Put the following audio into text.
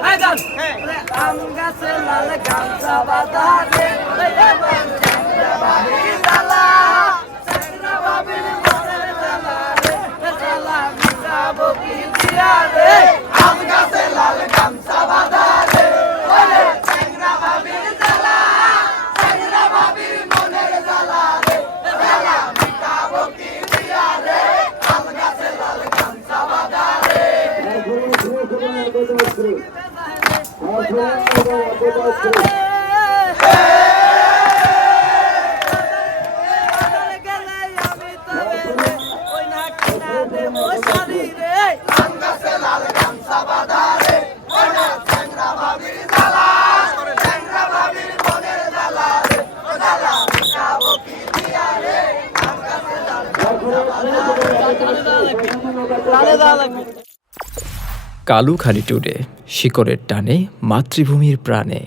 আম গাছে লাল গামছা বাঁধা Nada, nada, nada. কালু খালি টুরে শিকড়ের টানে মাতৃভূমির প্রাণে।